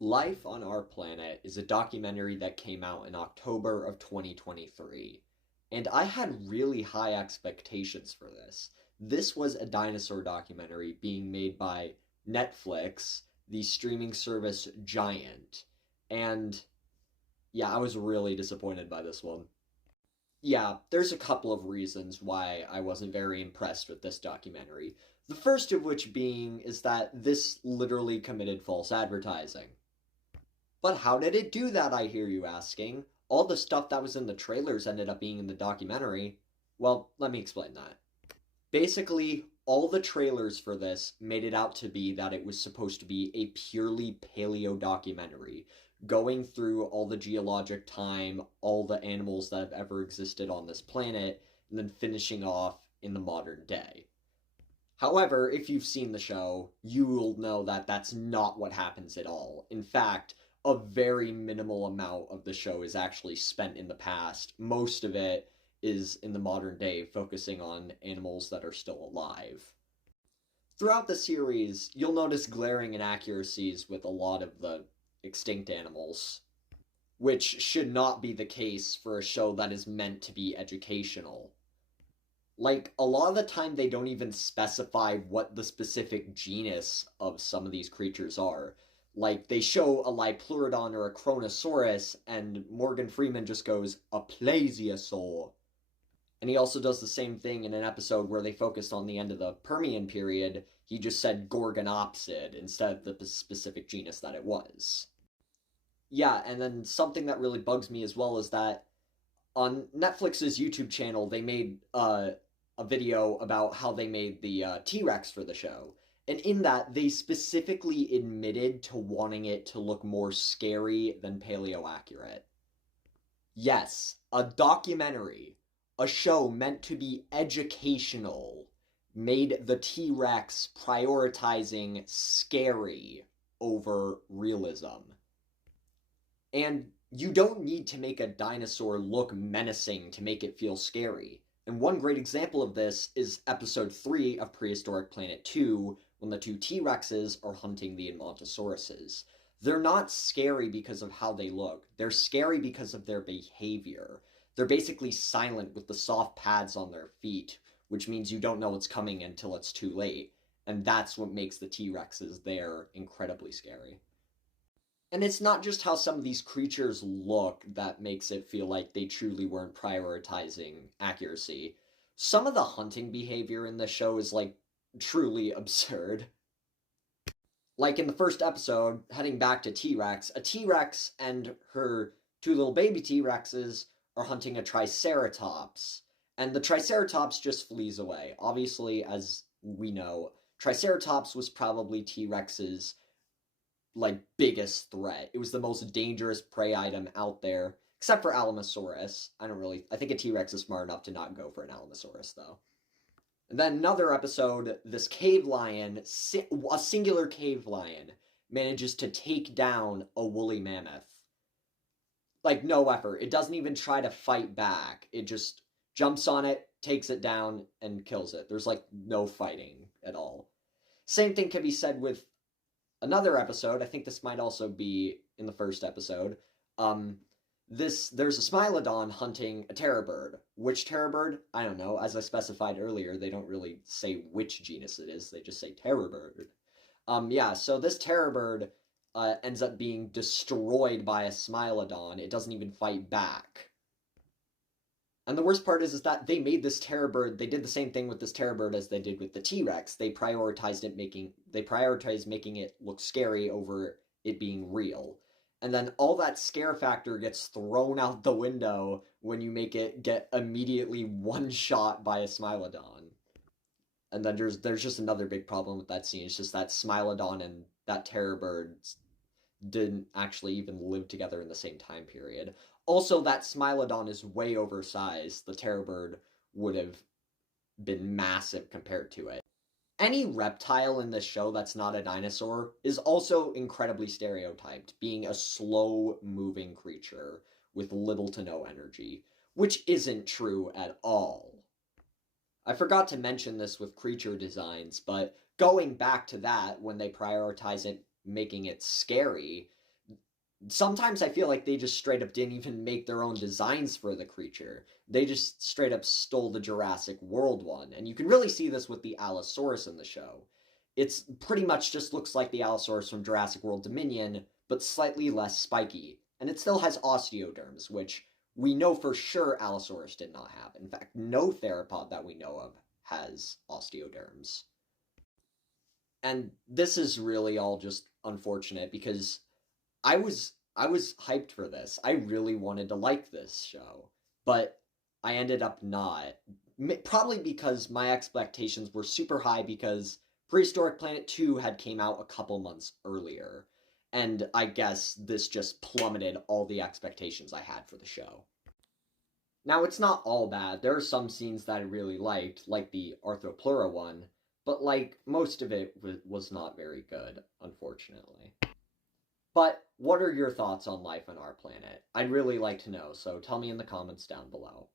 Life on Our Planet is a documentary that came out in October of 2023, and I had really high expectations for this. This was a dinosaur documentary being made by Netflix, the streaming service giant, and yeah, I was really disappointed by this one. Yeah, there's a couple of reasons why I wasn't very impressed with this documentary. The first of which being is that this literally committed false advertising. But how did it do that, I hear you asking? All the stuff that was in the trailers ended up being in the documentary. Well, let me explain that. Basically, all the trailers for this made it out to be that it was supposed to be a purely paleo documentary, going through all the geologic time, all the animals that have ever existed on this planet, and then finishing off in the modern day. However, if you've seen the show, you'll know that that's not what happens at all. In fact, a very minimal amount of the show is actually spent in the past. Most of it is in the modern day, focusing on animals that are still alive. Throughout the series, you'll notice glaring inaccuracies with a lot of the extinct animals, which should not be the case for a show that is meant to be educational. Like, a lot of the time they don't even specify what the specific genus of some of these creatures are. Like, they show a Lipleurodon or a Kronosaurus, and Morgan Freeman just goes, a plesiosaur. And he also does the same thing in an episode where they focused on the end of the Permian period. He just said Gorgonopsid instead of the specific genus that it was. Yeah, and then something that really bugs me as well is that on Netflix's YouTube channel, they made a video about how they made the T-Rex for the show. And in that, they specifically admitted to wanting it to look more scary than paleo accurate. Yes, a documentary, a show meant to be educational, made the T-Rex prioritizing scary over realism. And you don't need to make a dinosaur look menacing to make it feel scary. And one great example of this is episode 3 of Prehistoric Planet 2, when the two T-Rexes are hunting the Edmontosauruses. They're not scary because of how they look. They're scary because of their behavior. They're basically silent with the soft pads on their feet, which means you don't know what's coming until it's too late. And that's what makes the T-Rexes there incredibly scary. And it's not just how some of these creatures look that makes it feel like they truly weren't prioritizing accuracy. Some of the hunting behavior in the show is, like, truly absurd. Like in the first episode, heading back to T-Rex, a T-Rex and her two little baby T-Rexes are hunting a Triceratops. And the Triceratops just flees away. Obviously, as we know, Triceratops was probably T-Rex's biggest threat. It was the most dangerous prey item out there, except for Alamosaurus. I think a T-Rex is smart enough to not go for an Alamosaurus, though. And then another episode, this cave lion, a singular cave lion, manages to take down a woolly mammoth. Like, no effort. It doesn't even try to fight back. It just jumps on it, takes it down, and kills it. There's, no fighting at all. Same thing can be said with another episode. I think this might also be in the first episode. There's a Smilodon hunting a terror bird. Which terror bird? I don't know. As I specified earlier, they don't really say which genus it is. They just say terror bird. Yeah, so this terror bird ends up being destroyed by a Smilodon. It doesn't even fight back. And the worst part is that they made this terror bird, they did the same thing with this terror bird as they did with the T-Rex. They prioritized making it look scary over it being real. And then all that scare factor gets thrown out the window when you make it get immediately one shot by a Smilodon. And then there's just another big problem with that scene. It's just that Smilodon and that terror bird didn't actually even live together in the same time period. Also, that Smilodon is way oversized. The terror bird would have been massive compared to it. Any reptile in this show that's not a dinosaur is also incredibly stereotyped, being a slow-moving creature with little to no energy, which isn't true at all. I forgot to mention this with creature designs, but going back to that, when they prioritize it, making it scary, sometimes I feel like they just straight up didn't even make their own designs for the creature. They just straight up stole the Jurassic World one. And you can really see this with the Allosaurus in the show. It's pretty much just looks like the Allosaurus from Jurassic World Dominion, but slightly less spiky. And it still has osteoderms, which we know for sure Allosaurus did not have. In fact, no theropod that we know of has osteoderms. And this is really all just unfortunate because I was hyped for this. I really wanted to like this show, but I ended up not. Probably because my expectations were super high because Prehistoric Planet 2 had came out a couple months earlier, and I guess this just plummeted all the expectations I had for the show. Now, it's not all bad. There are some scenes that I really liked, like the Arthropleura one, but like most of it was not very good, unfortunately. But what are your thoughts on life on our planet? I'd really like to know, so tell me in the comments down below.